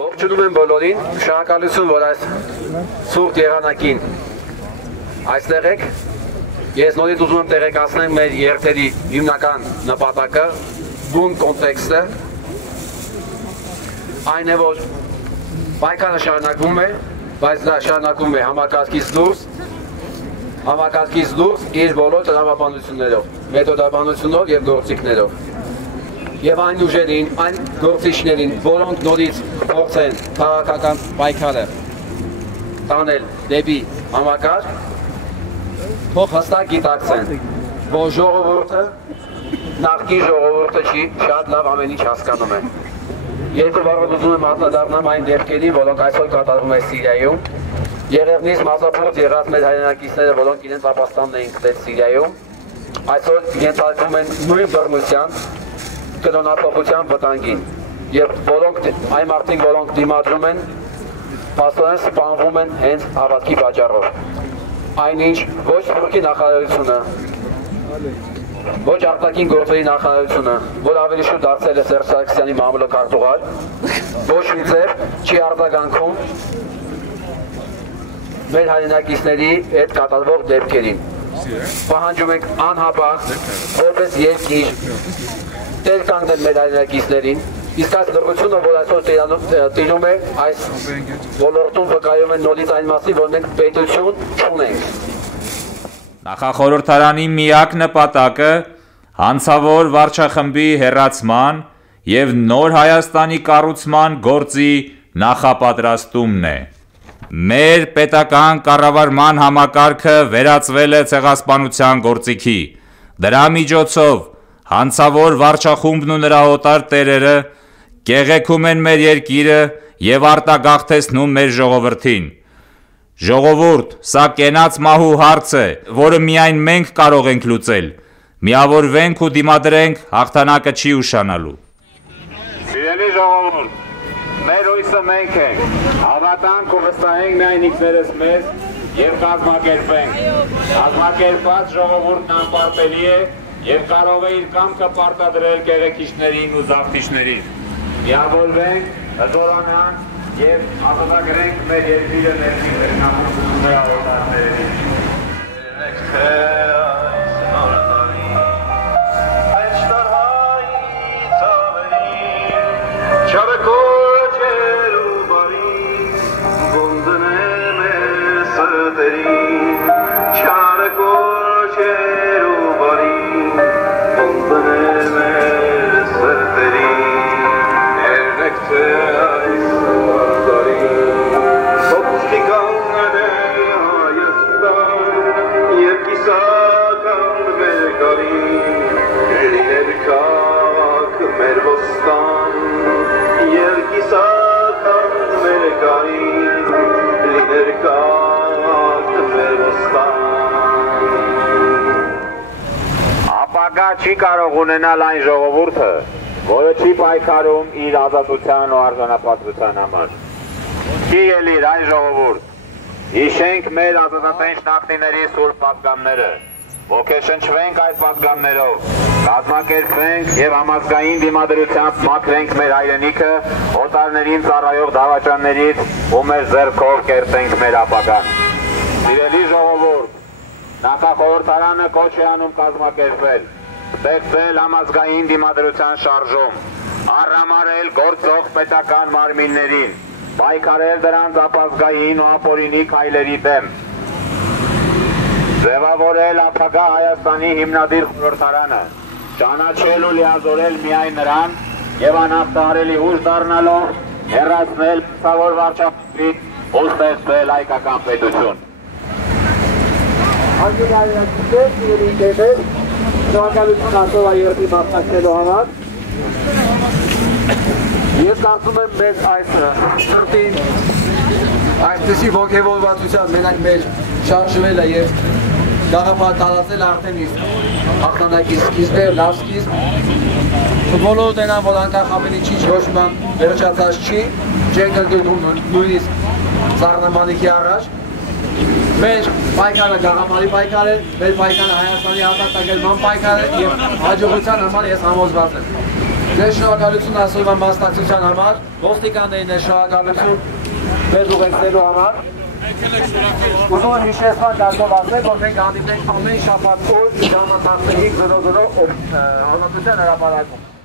Ողջունում եմ բոլորին, շնորհակալություն, որ այս սուրբ եղանակին այստեղ եք։ Ես նորից ուզում եմ տեղեկացնել մեր երթերի հիմնական նպատակը, բուն կոնտեքստը, այն է, որ պայքարը շարունակվում է, բայց դա շարունակվում է համակարգից դուրս իր բոլոր տրամաբանություններով, մեթոդաբանությունով և գործիքներով։ Եվ այն ուժերին, այն գործիչներին, որոնք նորից փորձեն քաղաքական պայքարը տանել դեպի համակարգ, թող հստակ գիտակցեն, որ ժողովուրդը, նախկին ժողովուրդը չի, շատ լավ ամեն ինչ հասկանում է։ Երկու բառով ուզում եմ անդրադառնալ այն դեպքերին, որոնք այսօր կատարվում է Սիրիայում, Եղևնից մասնավորապես եղած մեր հայրենակիցները, որոնք իրենց ապաստանն էին գտել Սիրիայում, այսօր ենթարկվում են նույն բռնության, կրոնափոխության վտանգին, և այն մարդիկ, որոնք դիմադրում են, փաստորեն սպանվում են հենց հավատքի պատճառով։ Այնինչ ոչ Թուրքի նախարարությունը, ոչ արտաքին գործերի նախարարությունը, որ ավելի շուտ դարձել է Սերժ Սարգսյանի մամլոքարտուղար, ոչ մի ձև չի արձագանքում մեր հայրենակիցների հետ կատարվող դեպքերին։ Պահանջում ենք անհապաղ, որպես երկիր, տեր կանգնել մեր հայրենակիցներին, իսկ այս լռությունը, որ այսօր տիրում է, այս ոլորտում վկայում է նորից այն մասին, որ մենք պետություն չունենք։ Նախախորհրդարանի միակ նպատակը հանցավոր վարչախմբի հեռացման և նոր Հայաստանի կառուցման գործի նախապատրաստումն է։ Մեր պետական կառավարման համակարգը վերածվել է ցեղասպանության գործիքի։ Դրա միջոցով հանցավոր վարչախումբն ու նրա օտար տերերը կեղեքում են մեր երկիրը և արտագաղթեցնում մեր ժողովրդին։ Ժողովուրդ, սա կենաց մահու հարց է, որը միայն մենք կարող ենք լուծել։ Միավորվենք ու դիմադրենք, հաղթանակը չի ուշանալու։ Սիրելի ժողովուրդ, մեր հույսը մենք ենք, հավատանք ու վստահենք միայն ինքներս մեզ և կազմակերպենք։ Կազմակերպված ժողովուրդն անպարտելի է և կարող է իր կամքը պարտադրել կեղեքիչներին ու զավթիչներին։ Միավորվենք, հզորանանք և ազատագրենք մեր երկիրը ներքին վերնախությունների աղոտարներին։ Ապագա չի կարող ունենալ այն ժողովուրդը, որը չի պայքարում իր ազատության ու արժանապատվության համար։ Չի ելիր այն ժողովուրդ, հիշենք մեր ազատատենչ նախնիների սուրբ պատգամները, ոգեշնչվենք այս պատգամներով, կազմակերպվենք և համազգային դիմադրությամբ մաքրենք մեր հայրենիքը օտարներին ծառայող դավաճաններից ու մեր ձեռքով կերտենք մեր ապագան։ Սիրելի ժողովուրդ, նախախորհրդարանը կոչ է անում կազմակերպվել, ստեղծել համազգային դիմադրության շարժում, առհամարել գործող պետական մարմիններին, պայքարել դրանց ապազգային ու ապօրինի քայլերի դեմ, ձևավորել ապագա Հայաստանի հիմնադիր խորհրդարանը, ճանաչել ու լիազորել միայն նրան և անհաղթահարելի ուժ դառնալով հեռացնել մտավոր վարչապետից ու ստեղծել հայկական պետություն։ Հարգելի հայրենակիցներ, սիրելի ընկերներ, շնորհակալություն այսօր երթի մասնակցելու համար։ Ես կարծում եմ մեր այս սրտին, այսպիսի ոգևորվածության մենակ մեր շարժվելը և գաղափար տարածել արդեն իսկ հաղթանակի սկիզբը, լավ սկիզբ։ Բոլորը տենան, որ անկախ ամեն ինչից ոչ մի բան վերջացած չի, չեն կրկնում նույնիսկ սառնամանիքի առաջ։ Մեր պայքարը գաղափարի պայքար է, մեր պայքարը Հայաստանի ազատագրման պայքար է և հաջողության համար ես համոզված եմ։ Ձեր շնորհակալություն այսօրվա մասնակցության համար, ոստիկաններին շնորհակալություն մեզ ուղեկցելու համար։ Ուզում եմ հիշեցման դարձով ասել, որ մենք հանդիպենք ամեն շաբաթ օր ժամը 15:00 ազատության հրապարակում։